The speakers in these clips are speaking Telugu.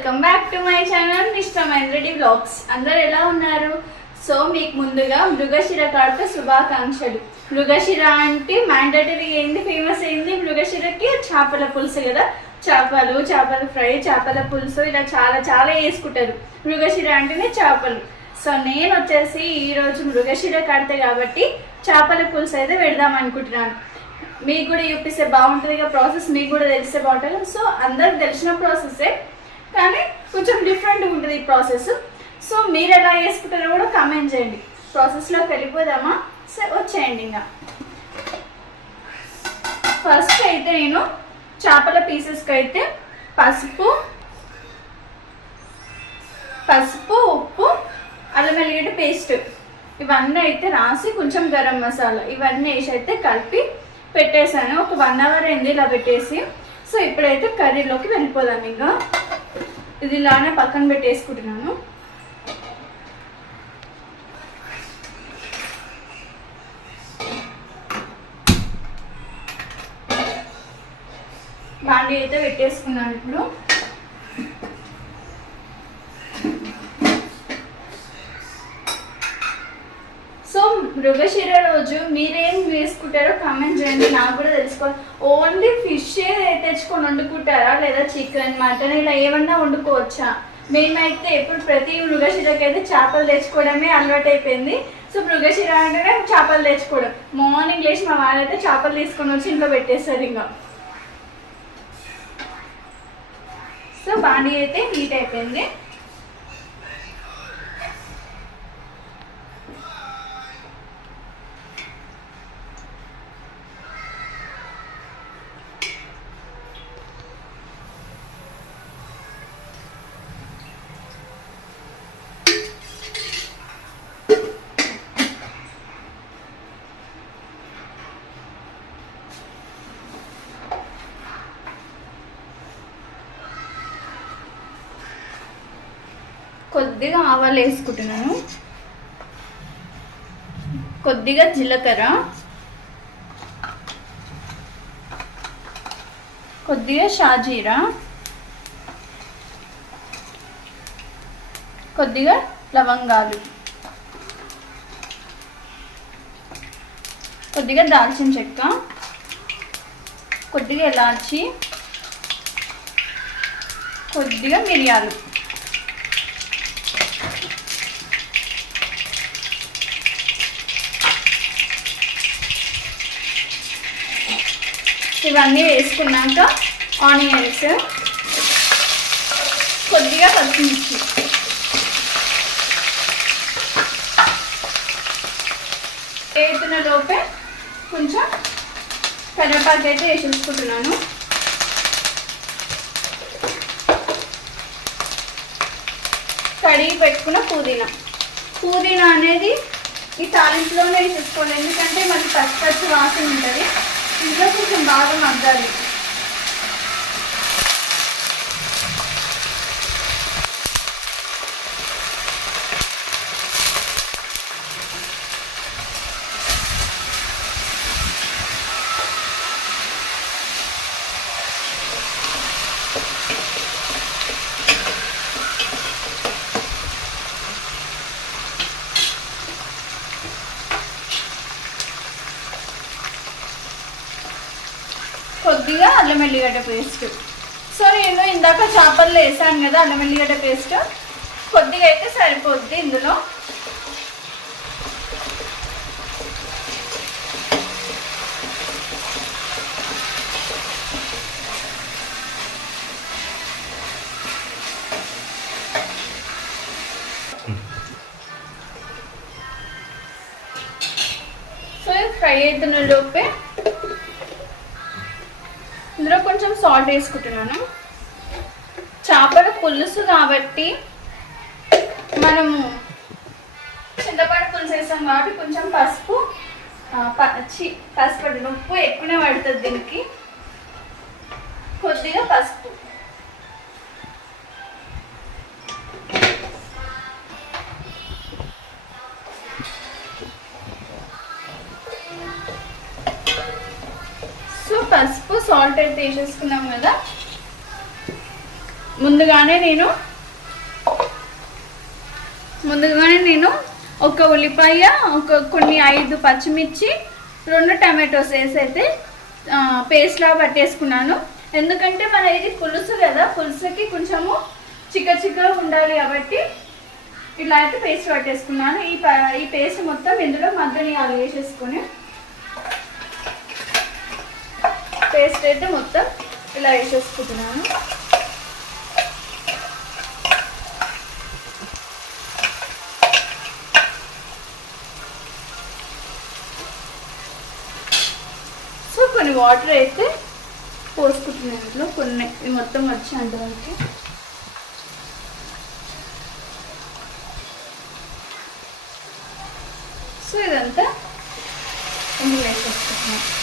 Welcome back to my channel ఇష్టమైన రెడీ బ్లాగ్స్ అందరు ఎలా ఉన్నారు? సో మీకు ముందుగా మృగశిర కార్త శుభాకాంక్షలు. మృగశిర అంటే మ్యాండటరీ ఏంది ఫేమస్ అయింది మృగశిరకి చేపల పులుసు కదా. చేపలు చేపల ఫ్రై చేపల పులుసు ఇలా చాలా చాలా వేసుకుంటారు. మృగశిర అంటేనే చేపలు. సో నేను వచ్చేసి ఈరోజు మృగశిర కడత కాబట్టి చేపల పులుసు అయితే పెడదాం అనుకుంటున్నాను. మీకు కూడా చూపిస్తే బాగుంటుంది ప్రాసెస్ మీకు కూడా తెలిస్తే బాగుంటుంది. సో అందరికి తెలిసిన ప్రాసెసే కానీ కొంచెం డిఫరెంట్గా ఉంటుంది ఈ ప్రాసెస్ సో మీరు ఎలా చేసుకుంటారో కూడా కమెంట్ చేయండి. ప్రాసెస్లోకి వెళ్ళిపోదామా? సో వచ్చేయండి ఇంకా. ఫస్ట్ అయితే నేను చేపల పీసెస్కి అయితే పసుపు పసుపు ఉప్పు అల్లం వెల్లిగడ్డ పేస్ట్ ఇవన్నీ అయితే రాసి కొంచెం గరం మసాలా ఇవన్నీ వేసి అయితే కలిపి పెట్టేశాను. ఒక వన్ అవర్ అయింది ఇలా పెట్టేసి. సో ఇప్పుడైతే కర్రీలోకి వెళ్ళిపోదాం ఇంకా. ఇది ఇలానే పక్కన పెట్టేసుకుంటున్నాను. బాండీ అయితే పెట్టేసుకున్నాను ఇప్పుడు సో మృగశిర రోజు మీరేం వేసుకుంటారో కామెంట్ చేయండి. నాకు కూడా తెలుసుకోవాలి. ఓన్లీ ఫిష్ తెచ్చుకొని వండుకుంటారా? లేదా చికెన్ మటన్ ఇలా ఏమన్నా వండుకోవచ్చా? మేమైతే ఎప్పుడు ప్రతి మృగశిరకి అయితే చేపలు తెచ్చుకోవడమే అలవాటు అయిపోయింది. సో మృగశిర అంటేనే చేపలు తెచ్చుకోవడం. మార్నింగ్ లేచి మా వాళ్ళైతే చేపలు తీసుకొని వచ్చి ఇంట్లో పెట్టేస్తారు ఇంకా. సో బాండీ అయితే హీట్ అయిపోయింది. కొద్దిగా ఆవాలు వేసుకుంటున్నాను. కొద్దిగా జీలకర్ర. కొద్దిగా షాజీరా. కొద్దిగా లవంగాలు. కొద్దిగా దాల్చిన చెక్క. కొద్దిగా ఇలాచి కొద్దిగా మిరియాలు. ఇవన్నీ వేసుకున్నాక ఆనియన్స్ కొద్దిగా పచ్చిమిర్చి వేస్తున్న లోపే కొంచెం కరివేపాకు అయితే వేసేసుకుంటున్నాను. కడిగి పెట్టుకున్న పుదీనా. పుదీనా అనేది ఈ తాలింపులోనే వేసేసుకోవాలి. ఎందుకంటే మనకి పచ్చి పచ్చి వాసన ఉంటుంది. ఇంకా కొంచెం బాగా మగ్గాలి. కొద్దిగా అల్లం వెల్లిగడ్డ పేస్ట్. సో నేను ఇందాక చేపల్లో వేసాను కదా అల్లం వెల్లిగడ్డ పేస్ట్. కొద్దిగా అయితే సరిపోద్ది ఇందులో. సో ఫ్రై అవుతున్న లోపే ఇందులో కొంచెం సాల్ట్ వేసుకుంటున్నాను. చేపల పులుసు కాబట్టి మనము చింతపండు పులుసు వేసాం కాబట్టి కొంచెం పసుపు పచ్చి ప- చి పసుపు ఉప్పు ఎక్కువనే పడుతుంది దీనికి. కొద్దిగా పసుపు. పసుపు సాల్ట్ అయితే వేసేసుకున్నాం కదా. ముందుగానే నేను ముందుగానే నేను ఒక ఉల్లిపాయ ఒక కొన్ని ఐదు పచ్చిమిర్చి రెండు టమాటోస్ వేసి అయితే పేస్ట్లా పట్టేసుకున్నాను. ఎందుకంటే మన ఇది పులుసు కదా పులుసుకి కొంచెము చిక్క చిక్కగా ఉండాలి కాబట్టి ఇలా అయితే పేస్ట్ పట్టేసుకున్నాను. ఈ ప- ఈ పేస్ట్ మొత్తం ఇందులో మగ్గనియాలు వేసేసుకొని పేస్ట్ అయితే మొత్తం ఇలా వేసేసుకుంటున్నాను. సో కొన్ని వాటర్ అయితే పోసుకుంటున్నాను ఇంట్లో కొన్ని ఇది మొత్తం వచ్చేంత వరకు. సో ఇదంతా ఇందులో వేసేసుకుంటున్నాను.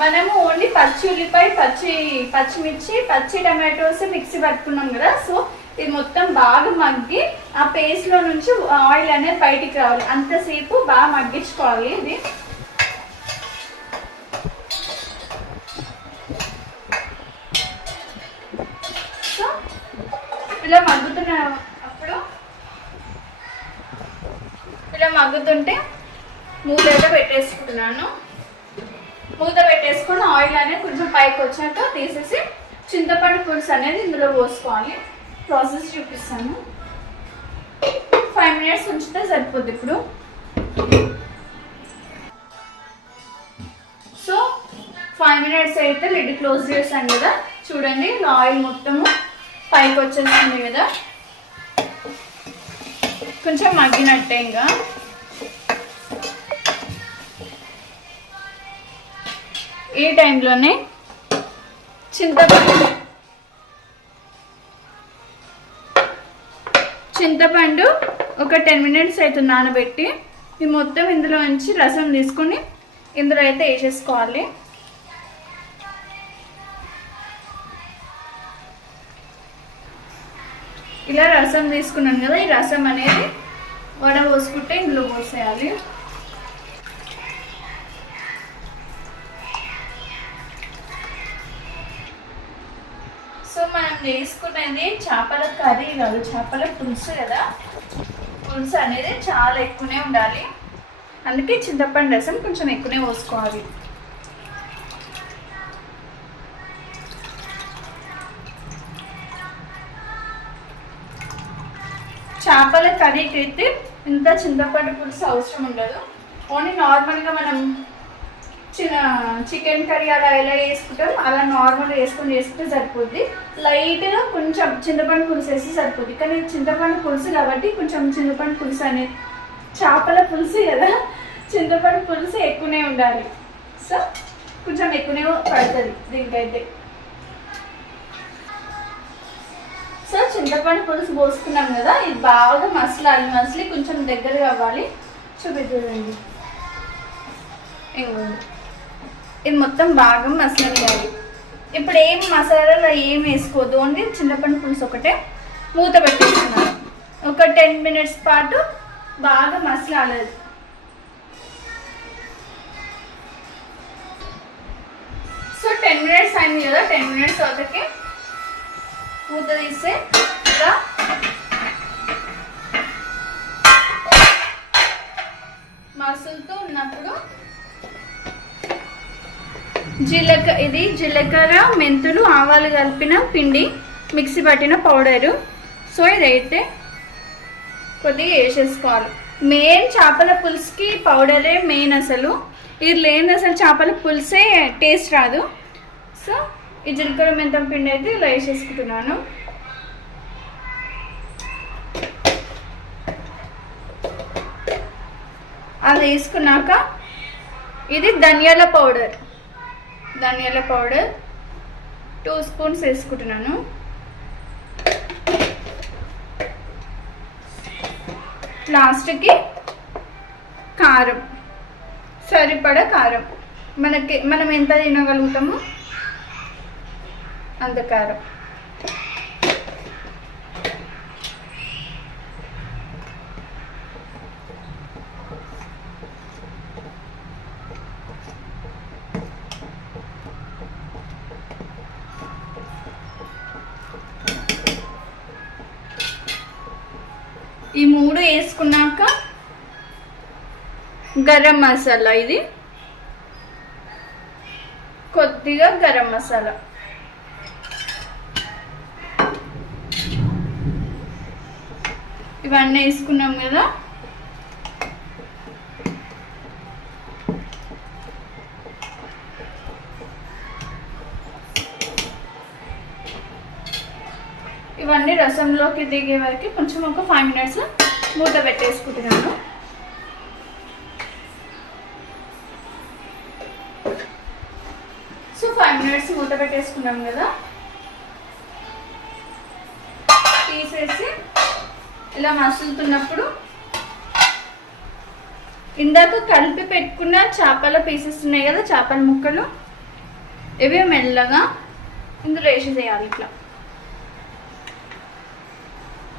మనము ఓన్లీ పచ్చి ఉల్లిపాయ పచ్చి పచ్చిమిర్చి పచ్చి టమాటోస్ మిక్సీ పట్టుకున్నాం కదా. సో ఇది మొత్తం బాగా మగ్గి ఆ పేస్ట్లో నుంచి ఆయిల్ అనేది బయటికి రావాలి. అంతసేపు బాగా మగ్గించుకోవాలి ఇది. సో ఇలా మగ్గుతున్న అప్పుడు ఇలా మగ్గుతుంటే మూత అయితే పెట్టేసుకుంటున్నాను మూత పెట్టేసుకొని ఆయిల్ అనేది కొంచెం పైకి వచ్చాక తీసేసి చింతపండు పులుసు అనేది ఇందులో పోసుకోవాలి. ప్రాసెస్ చూపిస్తాను. ఫైవ్ మినిట్స్ ఉంచితే సరిపోద్ది ఇప్పుడు. సో ఫైవ్ మినిట్స్ అయితే లిడ్ క్లోజ్ చేశాను కదా. చూడండి ఆయిల్ మొత్తము పైకి వచ్చేస్తుంది కదా. కొంచెం మగ్గినట్టే ఇంకా. ఈ టైంలోనే చింతపండు. చింతపండు ఒక టెన్ మినిట్స్ అయితే నానబెట్టి ఈ మొత్తం ఇందులో నుంచి రసం తీసుకొని ఇందులో అయితే వేసేసుకోవాలి. ఇలా రసం తీసుకున్నాను కదా ఈ రసం అనేది వడ పోసుకుంటే ఇందులో పోసేయాలి. సో చేపల కర్రీ కాదు చేపల పులుసు కదా. పులుసు అనేది చాలా ఎక్కువనే ఉండాలి. అందుకే చింతపండు రసం కొంచెం ఎక్కువనే పోసుకోవాలి. చేపల కర్రీకి అయితే ఇంత చింతపండు పులుసు అవసరం ఉండదు. ఓన్లీ నార్మల్గా మనం చికెన్ కర్రీ అలా ఎలా వేసుకుంటాం అలా నార్మల్ వేసుకొని చేసుకుంటే సరిపోద్ది. లైట్గా కొంచెం చింతపండు పులుసు వేస్తే సరిపోద్ది. కానీ చింతపండు పులుసు కాబట్టి కొంచెం చింతపండు పులుసు అనేది చేపల పులుసు కదా చింతపండు పులుసు ఎక్కువనే ఉండాలి. సో కొంచెం ఎక్కువనే పడుతుంది దీనికైతే. సో చింతపండు పులుసు పోసుకున్నాం కదా ఇది బాగా మసలాలి మసలి కొంచెం దగ్గర కావాలి చూపిద్దండి ఇంకోండి ఇది మొత్తం బాగా మసలనియాలి ఇప్పుడు ఏం మసాలాలు ఏం వేసుకోవద్దు ఓన్లీ చింతపండు పులుసు ఒకటే మూత పెట్టేస్తున్నాను ఒక టెన్ మినిట్స్ పాటు బాగా మసలాలి. సో టెన్ మినిట్స్ అయింది కదా టెన్ మినిట్స్ అవుతాకి మూత తీస్తే ఇలా మసులుతూ ఉన్నప్పుడు జీలక ఇది జీలకర్ర మెంతులు ఆవాలు కలిపిన పిండి మిక్సీ పట్టిన పౌడరు. సో ఇదైతే కొద్దిగా వేసేసుకోవాలి. మెయిన్ చేపల పులుసుకి పౌడరే మెయిన్ అసలు. ఇది లేని అసలు చేపల పులుసే టేస్ట్ రాదు. సో ఈ జీలకర్ర మెంతం పిండి అయితే ఇలా వేసేసుకుంటున్నాను. అది వేసుకున్నాక ఇది ధనియాల పౌడర్. ధనియాల పౌడర్ టూ స్పూన్స్ వేసుకుంటున్నాను. లాస్ట్కి కారం సరిపడ కారం. మనకి మనం ఎంత తినగలుగుతామో అంత కారం. గరం మసాలా ఇది. కొద్దిగా గరం మసాలా. ఇవన్నీ వేసుకున్నాం కదా. ఇవన్నీ రసంలోకి దిగే వరకు కొంచెం ఒక ఫైవ్ మినిట్స్ మూత పెట్టేసుకుంటున్నాను సో ఫైవ్ మినిట్స్ మూత పెట్టేసుకున్నాం కదా. తీసేసి ఇలా మసులుతున్నప్పుడు ఇందాక కలిపి పెట్టుకున్న చేపల పీసెస్ ఉన్నాయి కదా చేపల ముక్కలు. ఇవి మెల్లగా ఇందులో వేసేసేయాలి ఇట్లా.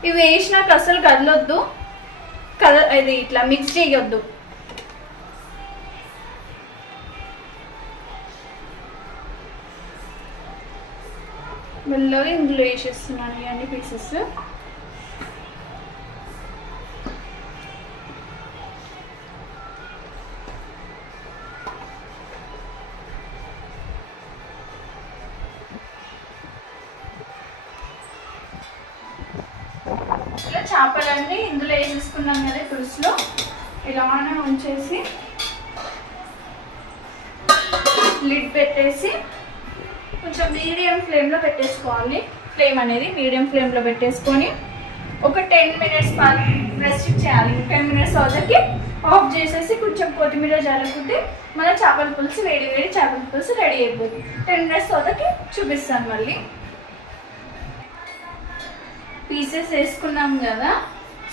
ఇవి వేసినాక అసలు కదలొద్దు. కద ఇది ఇట్లా మిక్స్ చేయొద్దు. మెల్లగా ఇందులో వేసేస్తున్నాను ఇవన్నీ పీసెస్ ఇలా చేపలన్నీ ఇందులో వేసేసుకున్నాం కదా పులుసులో. ఇలానే ఉంచేసి లిడ్ పెట్టేసి కొంచెం మీడియం ఫ్లేమ్లో పెట్టేసుకోవాలి. ఫ్లేమ్ అనేది మీడియం ఫ్లేమ్లో పెట్టేసుకొని ఒక టెన్ మినిట్స్ రెస్ట్ చేయాలి. టెన్ మినిట్స్ వద్దకి ఆఫ్ చేసేసి కొంచెం కొత్తిమీర జల్లుకుంటే మన చేపల పులుసు వేడి వేడి చేపల పులుసు రెడీ అయిపోతుంది టెన్ మినిట్స్ వద్దకి చూపిస్తాను మళ్ళీ. పీసెస్ వేసుకున్నాం కదా.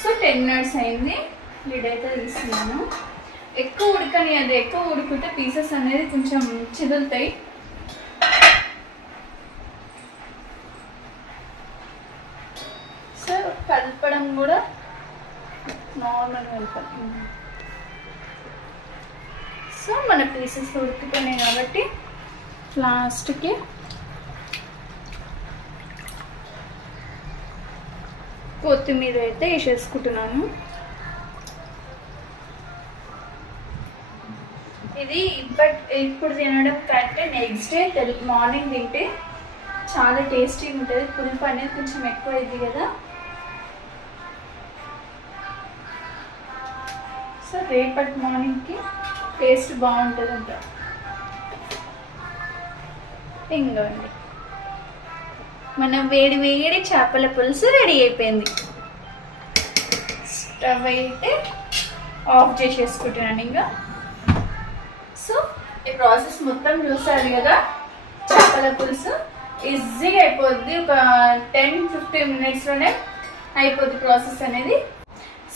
సో టెన్ మినిట్స్ అయింది. లిడ్ అయితే తీస్తున్నాను. ఎక్కువ ఉడకని అది ఎక్కువ ఉడికితే పీసెస్ అనేది కొంచెం చిదులుతాయి. కలపడం కూడా నార్మల్ కలపడం సో మన పీసెస్ ఉడికిపోయినాయి కాబట్టి లాస్ట్కి కొత్తిమీర అయితే వేసేసుకుంటున్నాను. ఇది ఇప్పటి ఇప్పుడు తినడం కంటే నెక్స్ట్ డే తెల్ మార్నింగ్ తింటే చాలా టేస్టీగా ఉంటుంది. పులుపు అనేది కొంచెం ఎక్కువ అయింది కదా. సో రేపటి మార్నింగ్కి టేస్ట్ బాగుంటుందంట. అంట ఇంకోండి మన వేడి వేడి చేపల పులుసు రెడీ అయిపోయింది. స్టవ్ అయితే ఆఫ్ చేసేసుకుంటున్నాను ఇంకా సో ఈ ప్రాసెస్ మొత్తం చూసారు కదా? చేపల పులుసు ఈజీగా అయిపోద్ది. ఒక టెన్ ఫిఫ్టీన్ మినిట్స్లోనే అయిపోద్ది ప్రాసెస్ అనేది.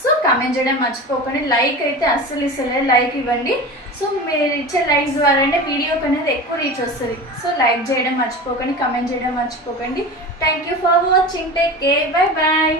సో కమెంట్ చేయడం మర్చిపోకండి. లైక్ అయితే అస్సలు ఇస్తలేదు లైక్ ఇవ్వండి. సో మీరు ఇచ్చే లైక్స్ ద్వారానే వీడియోకి అనేది ఎక్కువ రీచ్ వస్తుంది. సో లైక్ చేయడం మర్చిపోకండి కమెంట్ చేయడం మర్చిపోకండి. Thank you for watching take care bye bye